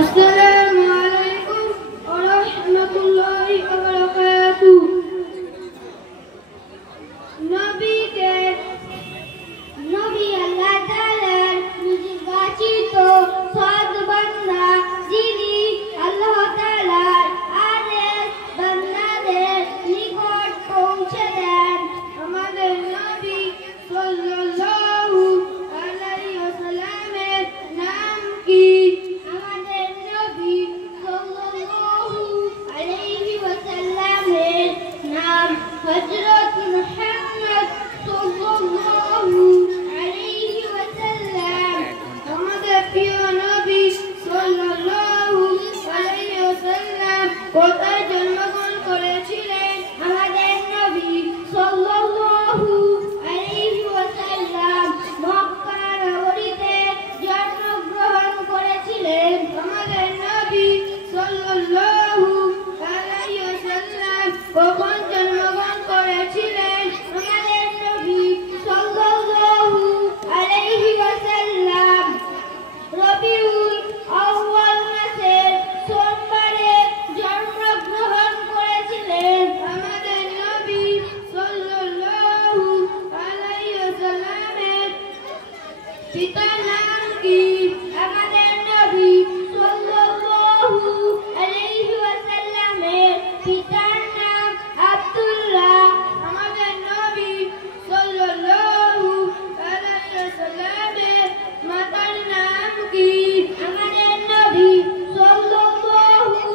আসসালামু আলাইকুম ওয়া রাহমাতুল্লাহি ওয়া বারাকাতুহু। নবী আল্লাহ তাআলার নির্বাচিত সৎ বান্দা, যিনি আল্লাহ তাআলার আদেশ বান্দাদের নিকট পৌঁছে দেন। আমাদের নবী সাল্লাল্লাহু আলাইহি ওয়াসাল্লামের নাম কি? আমাদের নবী সাল্লাল্লাহু আলাইহি ওয়াসাল্লামের নাম হযরত মুহাম্মদ সাল্লাল্লাহু আলাইহি ওয়াসাল্লাম। আমাদের প্রিয় নবী সাল্লাল্লাহু আলাইহি ওয়াসাল্লাম কোথায় জন্মগ্রহণ করেছিলেন? আমাদের নবী সাল্লাল্লাহু আলাইহি ওয়াসাল্লাম মক্কা নগরীতে জন্মগ্রহণ করেছিলেন। আমাদের নবী সাল্লাল্লাহু আলাইহি ওয়াসাল্লাম কখন জন্মগ্রহণ করেছিলেন? আমাদের নবী সাল্লাল্লাহু আলাইহি ওয়াসাল্লাম রবিউল আউয়াল মাসের সোমবারে জন্মগ্রহণ করেছিলেন। আমাদের নবী সাল্লাল্লাহু আলাইহি ওয়াসাল্লামের পিতার নাম কি? আমাদের নবী সাল্লাল্লাহু আলাইহি ওয়াসাল্লামের পিতার নাম আব্দুল্লাহ। আমাদের নবী সাল্লাল্লাহু আলাইহি ওয়াসাল্লামের মাতার নাম কি? আমাদের নবী সাল্লাল্লাহু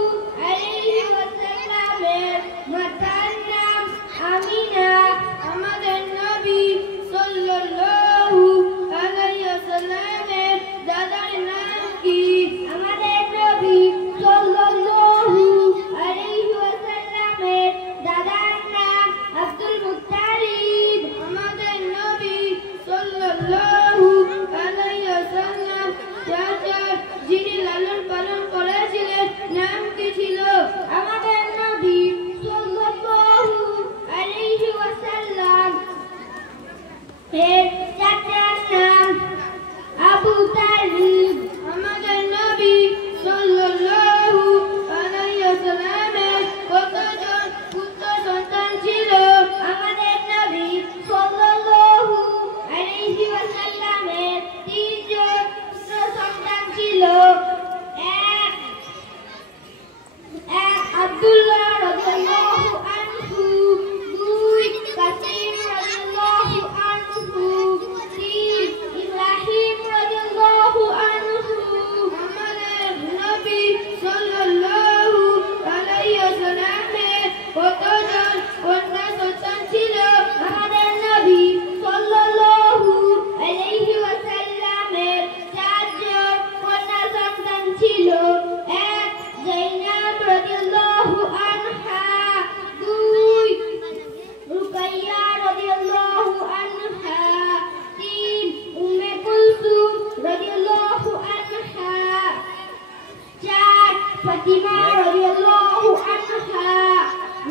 আলাইহি ওয়াসাল্লামের মাতার নাম আমিনা। আমাদের নবী সাল্লাল্লাহু আলাইহি ওয়াসাল্লামের দাদার নাম কি? আমাদের নবী সাল্লাল্লাহু আলাইহি ওয়াসাল্লামের দাদার নাম আব্দুল মুত্তালিব। আমাদের নবী সাল্লাল্লাহু আলাইহি ওয়াসাল্লাম চাচার যিনি লালন পালন করেছিলেন নাম কি ছিল? আমাদের নবী সাল্লাল্লাহু আলাইহি ওয়াসাল্লাম এর চাচার নাম আবু তালিব। আমাদের নবী সাল্লাল্লাহু আলাইহি ওয়াসাল্লামের কতজন পুত্র সন্তান ছিল? আমাদের নবী সাল্লাল্লাহু আলাইহি ওয়াসাল্লামের তিনজন পুত্র সন্তান ছিল। এক আব্দুল্লাহ রাদিয়াল্লাহু আনহু, দুই কাসিম রাদিয়াল্লাহু আনহু, তিন ইব্রাহিম রাদিয়াল্লাহু আনহু। আমাদের নবী সাল্লাল্লাহু আলাইহি ওয়াসাল্লামের কতজন কন্যা সন্তান ছিল? আমাদের নবী সাল্লাল্লাহু আলাইহি ওয়াসাল্লামের চারজন কন্যা সন্তান ছিল। এক যায়নাব রাদিয়াল্লাহু আনহা, দুই রুকাইয়া রাদিয়াল্লাহু আনহা, তিন উম্মে কুলসুম রাদিয়াল্লাহু আনহা, চার ফাতিমা রাদিয়াল্লাহু আনহা।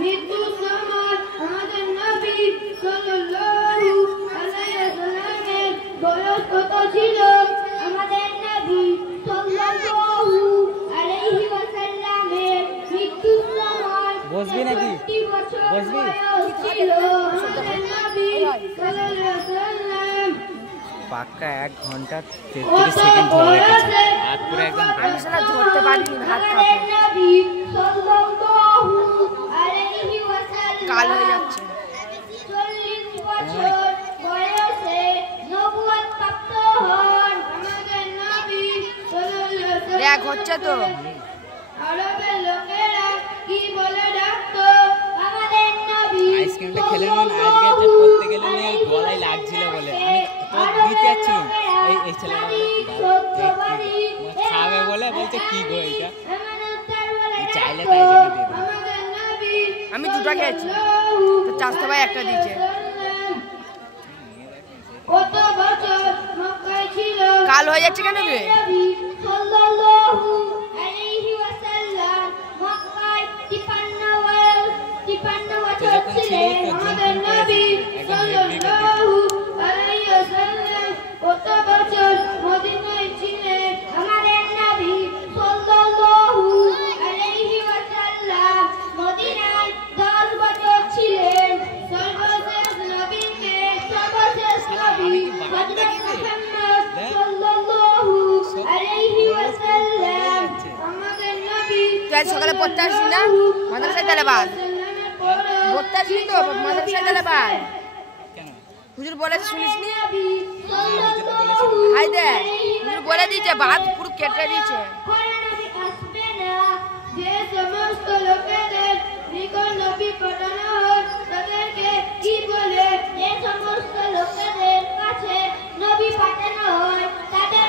মৃত্যুর সময় আমাদের নবী সাল্লাল্লাহু আলাইহি ওয়াসাল্লামের বয়স কত ছিল? আমাদের নবী সাল্লাল্লাহু আলাইহি ওয়াসাল্লামের মৃত্যুর সময় 65 বছর বয়স ছিল। আমাদের নবী সাল্লাল্লাহু আলাইহি ওয়াসাল্লাম পাক্কা 1 ঘন্টা 33 সেকেন্ড ধরে রেখেছে। আর পুরো একদম আমি সেটা ধরতে পারিনি, হাত কাঁপে, নবী সাল্লাল্লাহু আলাইহি ওয়াসাল্লাম কাল হয়ে যাচ্ছে। 40 বছর বয়সে নবুয়ত প্রাপ্ত হন। আমাদের নবী সাল্লাল্লাহু আলাইহি ওয়াসাল্লাম দেখ হচ্ছে তো। আরবের লোকেরা কি বলে ডাকতো? আমাদের নবী আইসক্রিমটা খেলে মন আজকে যে পড়তে গেলে নিয়ে গলায় লাগছিল বলে আমি তো দিতে যাচ্ছিলাম। এই ছেলেটা খাবে বলে বলছে কি গো এটা চাইলে তাই জন্য দিয়ে দিই। আমি দুটো খেয়েছি, তো চাষতো ভাই একটা দিয়েছে। কত বছর মক্কায় ছিল? কাল হয়ে যাচ্ছে কেন রে? সাল্লাল্লাহু আলাইহি ওয়াসাল্লাম মক্কায় 53 বছর ছিলেন। আমাদের নবী সাল্লাল্লাহু আলাইহি ওয়াসাল্লাম কত বছর মদিনায় ছিলেন? আমাদের নবী সাল্লাল্লাহু আজ সকালে পড়তে আসছি না মাদ্রাসায় তাহলে বাদ পড়তে আসবি তো মাদ্রাসায় তাহলে বাদ কেন? হুজুর বলেছে শুনিস নি হুজুর তো বলেছে। হাই দে হুজুর বলে দিয়েছে বাদ পুরো কেটে দিয়েছে আসবে না যে সমস্ত লোকেদের নিকট নবী পাঠানো হয় তাদেরকে কি বলে? যে সমস্ত লোকেদের কাছে নবী পাঠানো হয় তাদের